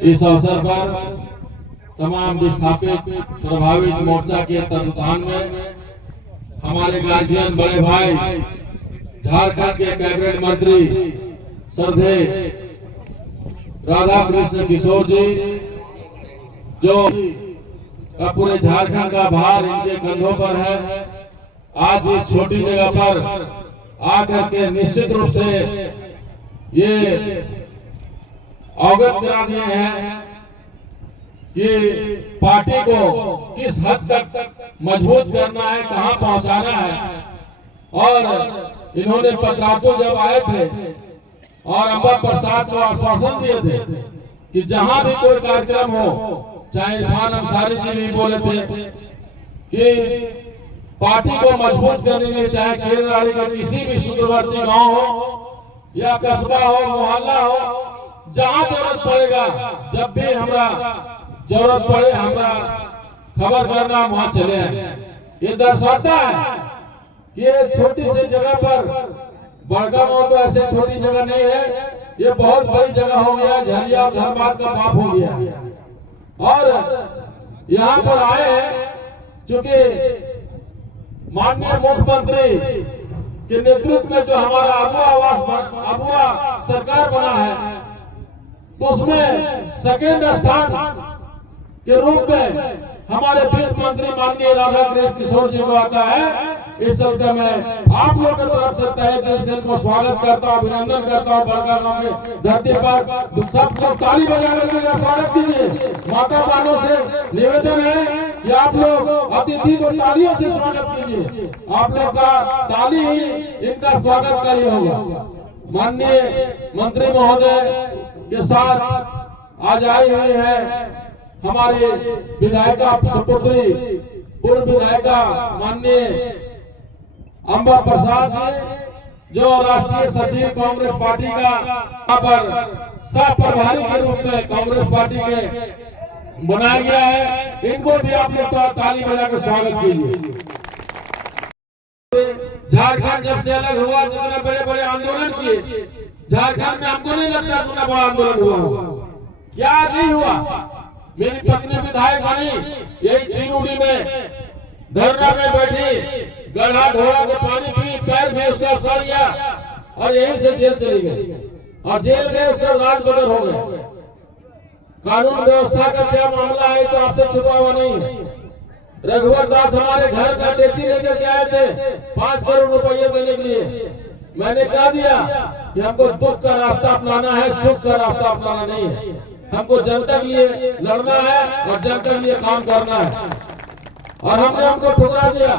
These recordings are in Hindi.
इस अवसर पर तमाम विस्थापित प्रभावित मोर्चा के तत्वाधान में हमारे गार्जियन बड़े भाई झारखंड के कैबिनेट मंत्री श्रद्धेय राधा कृष्ण किशोर जी, जो पूरे झारखंड का भार इनके कंधों पर है, आज इस छोटी जगह पर आकर के निश्चित रूप से ये अवगत करा दिए हैं कि पार्टी को किस हद तक मजबूत करना है, कहां पहुंचाना है। और इन्होंने पत्राचो जब आए थे और अम्बा प्रसाद को आश्वासन दिए थे कि जहां भी कोई कार्यक्रम हो, चाहे इरफान अंसारी जी भी बोले थे कि पार्टी को मजबूत करने के लिए चाहे केरल का किसी भी सुदूरवर्ती गांव हो या कस्बा हो, मोहल्ला हो, जहां जरूरत पड़ेगा, जब भी हमरा जरूरत पड़े हमरा खबर करना, वहां चले आए। ये दर्शाता है कि ये छोटी सी जगह पर बड़गांव तो ऐसे छोटी जगह नहीं है, ये बहुत बड़ी जगह हो गया, झरिया धनबाद का बाप हो गया। और यहाँ पर आए हैं क्योंकि माननीय मुख्यमंत्री के नेतृत्व में जो हमारा अबुआ सरकार बना है, तो उसमें सेकेंड स्थान के रूप में हमारे वित्त मंत्री माननीय राधा कृष्ण किशोर जी को आता है। इस चलते मैं आप लोगों की तरफ से तहे दिल से इनको स्वागत करता हूँ, अभिनंदन करता हूँ। बड़गांव के धरती पर सब लोग ताली बजा करके स्वागत कीजिए। माता बहनों से निवेदन है कि आप लोग अतिथि को तालियों से स्वागत कीजिए। आप लोग का ताली ही इनका स्वागत का ही होगा। माननीय मंत्री महोदय के साथ आज आई हुई है हमारी विधायिका सुपुत्री, पूर्व विधायिका माननीय अम्बा प्रसाद जी, जो राष्ट्रीय सचिव कांग्रेस पार्टी का यहाँ पर सह प्रभारी के रूप में कांग्रेस पार्टी के बनाया गया है। इनको भी आप लोग तो ताली बजाकर स्वागत कीजिए। झारखंड जब से अलग हुआ, जितने बड़े बड़े आंदोलन किए, झारखंड में हमको नहीं लगता इतना बड़ा आंदोलन हुआ होगा। क्या नहीं हुआ। मेरी पत्नी विधायक बनी, यही चिरूडी में धरना में बैठी, गढ़ा ढोड़ा के पानी पी, पैर में उसका सड़ गया और यहीं से जेल चली गई। और जेल गए, उसका राज बदल हो गए। कानून व्यवस्था का क्या मामला है तो आपसे छुपा हुआ नहीं है। रघुवर दास हमारे घर का टेची लेकर के आए थे 5 करोड़ रुपये देने के लिए। मैंने कह दिया कि हमको दुख का रास्ता अपनाना है, सुख का रास्ता अपनाना नहीं है। हमको जनता के लिए लड़ना है और जनता के लिए काम करना है। और हमने हमको ठुकरा दिया।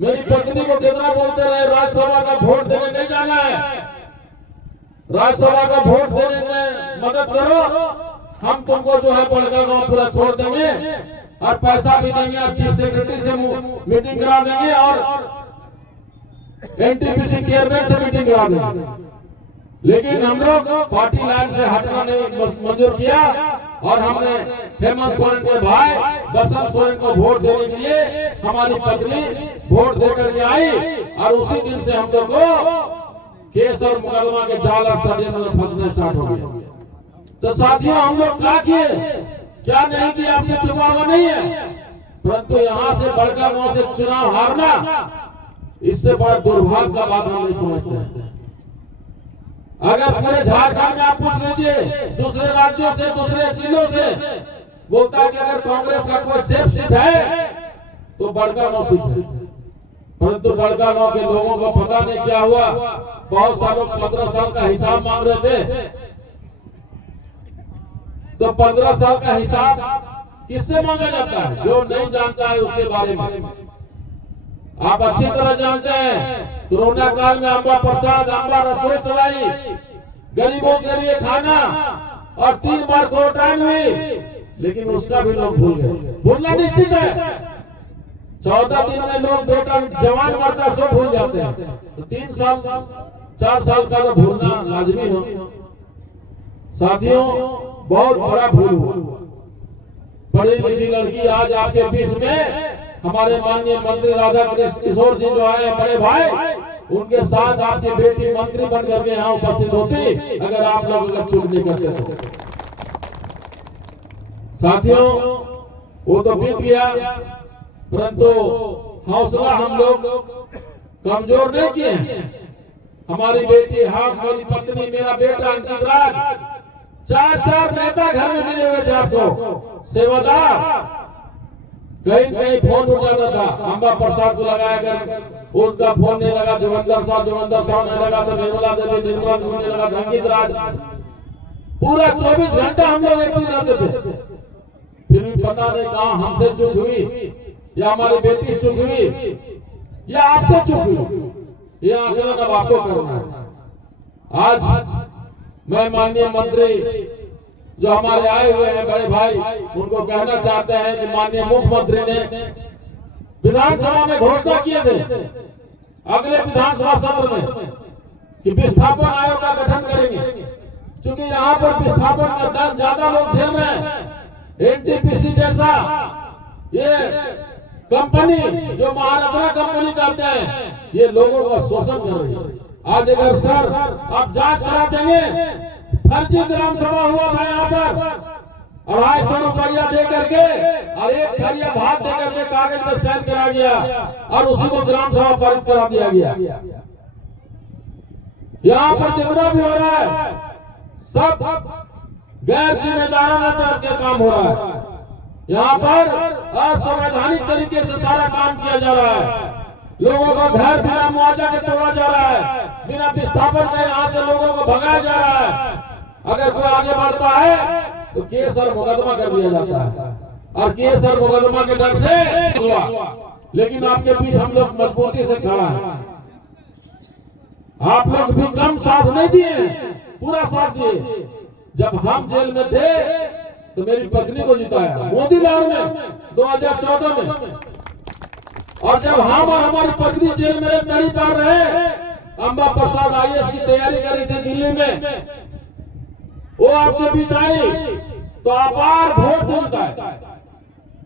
मेरी पत्नी को कितना बोलते रहे, राज्यसभा का वोट देने नहीं जाना है, राज्यसभा का वोट देने में मदद करो, हम तुमको जो है बड़गांव पूरा छोड़ देंगे और पैसा भी देंगे और चीफ सेक्रेटरी से मीटिंग करा देंगे और एनटीपीसी चेयरमैन से मीटिंग करा देंगे। लेकिन हम लोग पार्टी लाइन से हटना नहीं मंजूर किया और हमने हेमंत सोरेन के भाई बसंत सोरेन को वोट देने के लिए हमारी पत्नी वोट देकर के आई। और उसी दिन से हम लोग को केस और मुकदमा के जाल और षड्यंत्र में फंसने स्टार्ट हो गया। तो साथियों, हम लोग क्या किए, क्या नहीं किया, आपसे छुपा हुआ नहीं है। परंतु यहाँ से बड़गांव से चुनाव हारना, इससे बड़ा दुर्भाग्य का बात हम नहीं समझते हैं। अगर पूरे झारखंड में आप पूछ लीजिए, दूसरे राज्यों से, दूसरे जिलों से, बोलता है कि अगर कांग्रेस का कोई सेफ सीट है तो बड़गांव सीट है। परंतु बड़गांव के लोगों को पता नहीं क्या हुआ, बहुत सालों 15 साल का हिसाब मांग रहे थे। तो 15 साल का हिसाब किससे मांगा जाता है? जो नहीं जानता है उसके बारे में आप अच्छी तरह जानते हैं। कोरोना काल में अम्बा प्रसाद अम्बा रसोई चलाई, गरीबों के लिए खाना और 3 बार क्वारंटाइन हुई, लेकिन उसका भी लोग भूल गए। भूलना निश्चित है। 14 दिन में लोग बेटा जवान मरता सब भूल जाते हैं, तो 3 साल 4 साल का तो भूलना लाजमी हो। साथियों, बहुत बड़ा भूल हुआ। पढ़ी लिखी लड़की आज आपके बीच में, हमारे माननीय मंत्री राधा कृष्ण किशोर जी जो आए बड़े भाई, उनके साथ आपकी बेटी मंत्री बन करके यहाँ उपस्थित होती, अगर आप लोग चुप नहीं करते तो। साथियों, वो तो बीत गया, परंतु हौसला हम लोग कमजोर नहीं किए हैं। हमारी बेटी हाथ, मेरी पत्नी, मेरा बेटा अंकित राज, 4 नेता घर में मिले हुए थे आपको, सेवादार। कहीं कहीं फोन उठ जाता था, अंबा प्रसाद को लगाया कर, उसका फोन नहीं लगा, जोगिंदर साहब नहीं लगा, तो निर्मला देवी नहीं लगा, अंकित राज, पूरा 24 घंटा हम लोग एक ही रहते थे। फिर भी पता नहीं कहाँ हमसे चूक हुई, या हमारी बेटी चूक हुई, या आपसे चूक हुई, यह आकलन अब आपको करना है। आज मैं माननीय मंत्री जो हमारे आए हुए हैं बड़े भाई, उनको कहना चाहते हैं कि माननीय मुख्यमंत्री ने विधानसभा में घोषणा किए थे अगले विधानसभा सत्र में कि विस्थापन आयोग का गठन करेंगे, क्योंकि यहाँ पर विस्थापन का दर ज्यादा लोग झेल रहे हैं। एनटीपीसी जैसा ये कंपनी जो महारत्ना कंपनी कहते हैं, ये लोगों का शोषण कर रही है। आज अगर सर आप जांच करा देंगे, फर्जी ग्राम सभा हुआ था यहाँ पर, 250 रुपया दे करके और 1 थरिया भात दे करके कागज में साइन करा गया और उसी को ग्राम सभा पारित करा दिया गया। यहाँ पर जितना भी हो रहा है सब गैर जिम्मेदाराना तरह के काम हो रहा है। यहाँ पर असंवैधानिक तरीके से सारा काम किया जा रहा है। लोगों का घर बिना मुआवजा के तोड़ा जा रहा है, बिना विस्थापन के यहाँ से लोगों को भगाया जा रहा है। अगर कोई आगे बढ़ता है तो केस और मुकदमा कर दिया जाता है, और केस और मुकदमा के डर से हुआ। लेकिन आपके बीच हम लोग मजबूती से खड़ा है। आप लोग भी कम साथ नहीं दिए, पूरा साथ दिए। जब हम जेल में थे तो मेरी पत्नी को जिताया मोदी लाल में 2014 में, और जब हम और हमारी पत्नी जेल में दरी पार रहे, अंबा प्रसाद IAS की तैयारी कर रही थी दिल्ली में, वो आपके बीच आई तो अपार वोट से जिताए।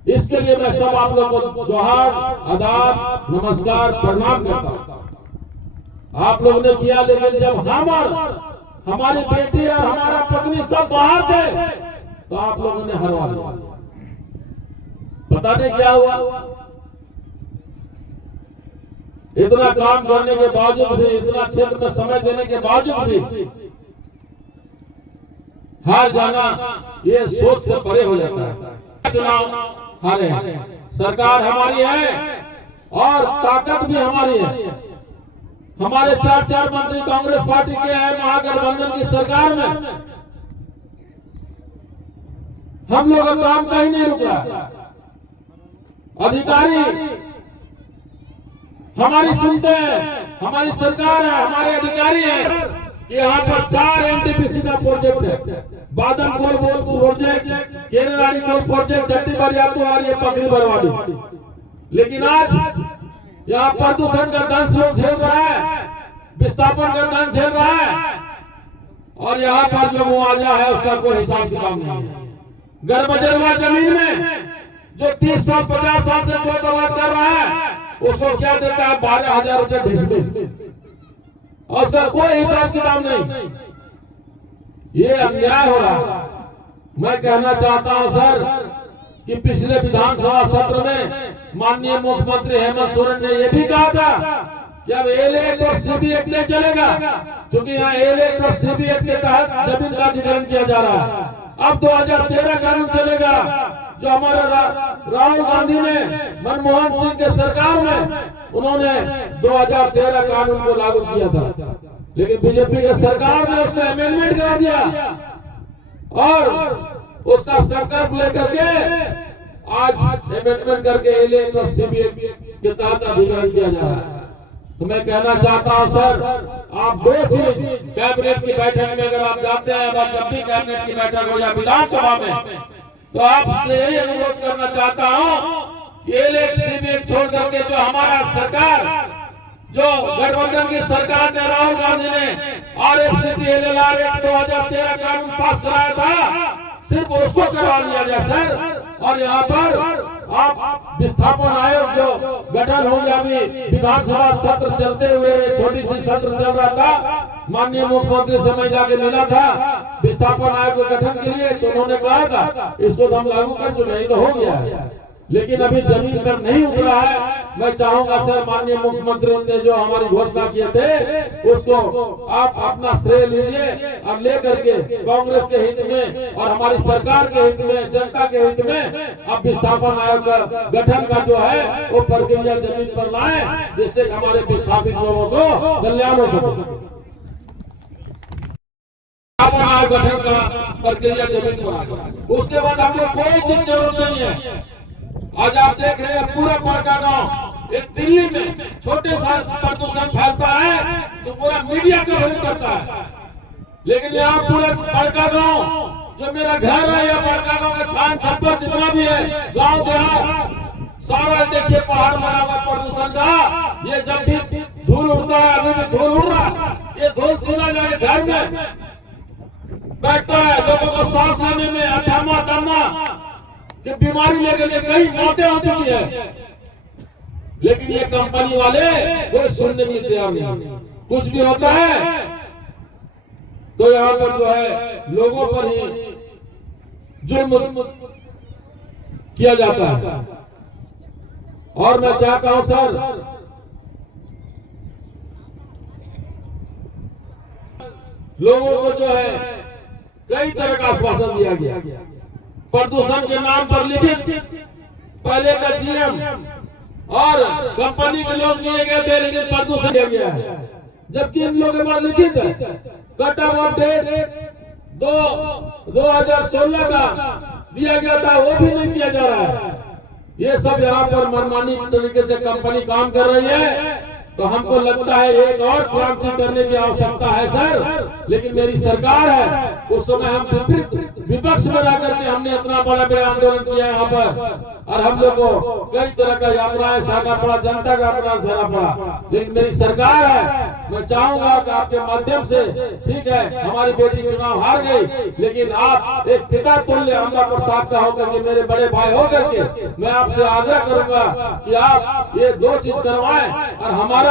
इसके लिए मैं सब आप लोगों को जोहार, आदाब, नमस्कार, प्रणाम करता हूं। आप लोगों ने किया, लेकिन जब हम और हमारी बेटी और हमारा पत्नी सब बाहर थे तो आप लोगों ने हरवा दिया। पता नहीं क्या हुआ, इतना काम करने के बावजूद भी, इतना क्षेत्र में समय देने के बावजूद भी हार जाना ये सोच से परे हो जाता है। चुनाव हारे हैं, सरकार हमारी है और ताकत भी हमारी है। हमारे 4 मंत्री कांग्रेस पार्टी के हैं, महागठबंधन की सरकार में हम लोग का काम कहीं नहीं रुक रहा। अधिकारी हमारी सुनते हैं, हमारी सरकार है, हमारे अधिकारी हैं कि यहाँ पर 4 एनटीपीसी का प्रोजेक्ट है, बादल कोल प्रोजेक्ट, केरलाड़ी कोल प्रोजेक्ट, चट्टी बरियातू और ये पकड़ी बरवाड़ी। लेकिन आज यहाँ प्रदूषण का दंश लोग झेल रहा है, विस्थापन का दंश झेल रहा है, और यहाँ पर जो मुआवजा है उसका कोई हिसाब किताब नहीं है। गर्भजरवा जमीन में जो 30 साल 50 साल से जो दवा कर रहा है उसको क्या देता है, 12,000 रुपए डिसमिस, और उसका कोई हिसाब किताब नहीं। ये अन्याय हो रहा है। मैं कहना चाहता हूं सर कि पिछले विधानसभा सत्र में माननीय मुख्यमंत्री हेमंत सोरेन ने यह भी कहा था कि अब एल एक्ट और सीबी एक्ट नहीं चलेगा, क्योंकि यहाँ एल एक्ट और सीबी एक्ट के तहत जमीन का अधिग्रहण किया जा रहा है। अब 2013 कानून चलेगा जो हमारे राहुल गांधी ने मनमोहन सिंह के सरकार में उन्होंने 2013 कानून को लागू किया था, लेकिन बीजेपी के सरकार ने उसका अमेंडमेंट करा दिया और उसका संकल्प लेकर के आज अमेंडमेंट करके एल एक्ट और सीबी एक्ट के तहत अधिग्रहण किया जा रहा है। तो मैं कहना चाहता हूं सर, आप 2 चीज कैबिनेट की बैठक में अगर आप जाते हैं, जब भी कैबिनेट की बैठक हो या विधानसभा में, तो आपसे यही अनुरोध करना चाहता हूं कि एल एक्ट सीबी एक्ट छोड़ करके जो हमारा सरकार, जो गठबंधन की सरकार ने, राहुल गांधी ने RFCT LLR एक्ट 2013 कानून पास कराया था, सिर्फ उसको करवा लिया जाए सर। और यहाँ पर आप विस्थापन आयोग जो गठन हो गया, अभी विधानसभा सत्र चलते हुए छोटी सी सत्र चल रहा था, माननीय मुख्यमंत्री से मैं जाके मिला था विस्थापन आयोग के गठन के लिए, तो उन्होंने कहा था इसको तो हम लागू कर चुके हैं, तो हो गया है, लेकिन अभी जमीन पर नहीं उतरा है। मैं चाहूंगा सर, माननीय मुख्यमंत्री ने जो हमारी घोषणा किए थे उसको आप अपना श्रेय लीजिए और लेकर के कांग्रेस के हित में और हमारी सरकार के हित में, जनता के हित में अब विस्थापन आयोग का गठन का जो है वो प्रक्रिया जमीन पर लाए, जिससे हमारे विस्थापित लोगों को कल्याण हो सके। गठन का प्रक्रिया जमीन पर, उसके बाद हमको कोई चीज जरूरत नहीं है। आज आप देख रहे हैं पूरा बड़का गांव, एक दिल्ली में छोटे सा प्रदूषण फैलता है तो पूरा मीडिया कवरेज करता है, लेकिन यहाँ पूरे बड़का गांव जो मेरा घर है या बड़का गांव का छान छप्पर जितना भी है गांव देहात सारा देखिए पहाड़ लगा हुआ प्रदूषण का। ये जब भी धूल उड़ता है, अभी भी धूल उड़ रहा है, ये धूल सीधा जाके घर में बैठता है, लोगों को सांस लेने में अछामा दमा कि बीमारी लेकर के कई मौतें हो चुकी है, लेकिन ये कंपनी वाले कोई सुनने के लिए तैयार नहीं। कुछ भी होता है तो यहाँ पर जो है लोगों पर ही जुर्म किया जाता है। और मैं क्या कहूं सर, लोगों को जो है कई तरह का आश्वासन दिया गया, प्रदूषण के नाम पर लिखित पहले का जीएम और कंपनी के लोग दिए गए थे, लेकिन प्रदूषण दिया गया है, जबकि इन लोगों के पास लिखित है कट ऑफ डेट 2016 का दिया गया था, वो भी नहीं किया जा रहा है। ये सब यहाँ पर मनमानी तरीके से कंपनी काम कर रही है, तो हमको लगता है एक और क्रांति करने की आवश्यकता है सर। लेकिन मेरी सरकार है, उस समय हम विपक्ष में रह करके हमने इतना बड़ा आंदोलन किया यहाँ पर, और हम लोग को कई तरह का यात्राएं सहना पड़ा, जनता का अपना सहना पड़ा, लेकिन मेरी सरकार है। मैं चाहूंगा कि आपके माध्यम से, ठीक है हमारी बेटी चुनाव हार गई, लेकिन आप एक पिता तुल्य अमला प्रसाद का होकर के, मेरे बड़े भाई होकर के, मैं आपसे आग्रह करूंगा कि आप ये दो चीज करवाएं, और हमारा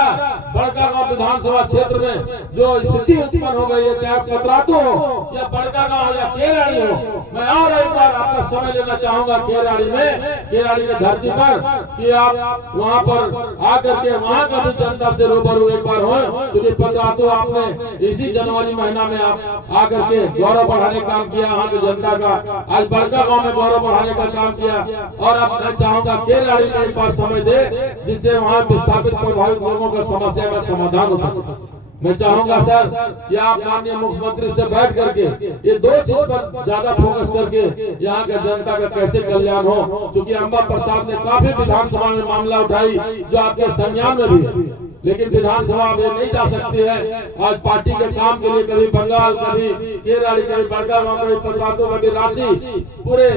बड़का गांव विधानसभा क्षेत्र में जो स्थिति उत्पन्न हो गई है, चाहे पतरातू हो या बड़का गांव या केराड़ी हो, मैं और एक बार आपका समय लेना चाहूंगा केराड़ी में, केराड़ी की धरती पर, कि आप वहां पर आकर के वहां का भी जनता से रूबरू एक बार हो, क्योंकि पतरातू आपने इसी जनवरी महीना में आप आकर के गौरव बढ़ाने का काम किया यहाँ की जनता का, आज बड़का गांव में गौरव बढ़ाने का काम किया, और अब मैं चाहूंगा केराड़ी में एक बार समय दे, जिससे वहाँ विस्थापित प्रभावित लोगों का समस्या का समाधान हो सके। मैं चाहूंगा सर कि आप माननीय मुख्यमंत्री से बैठ करके ये दो चीज पर ज्यादा फोकस करके यहाँ के जनता का कैसे कल्याण हो, क्योंकि अम्बा प्रसाद ने काफी विधानसभा में मामला उठाई जो आपके संज्ञान में भी है, लेकिन विधानसभा में नहीं जा सकती है। आज पार्टी के काम के लिए कभी बंगाल, कभी केरल, कभी बड़गांव, कभी पतरातू, कभी रांची, पूरे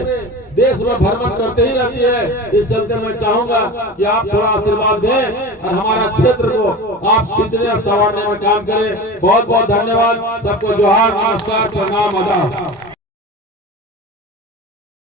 देश में भ्रमण करते ही रहती है। इस चलते मैं चाहूंगा कि आप थोड़ा आशीर्वाद दें और हमारा क्षेत्र को आप सिंचने और संवारने में काम करें। बहुत बहुत धन्यवाद सबको। जोहार, नमस्कार, प्रणाम, आदाब।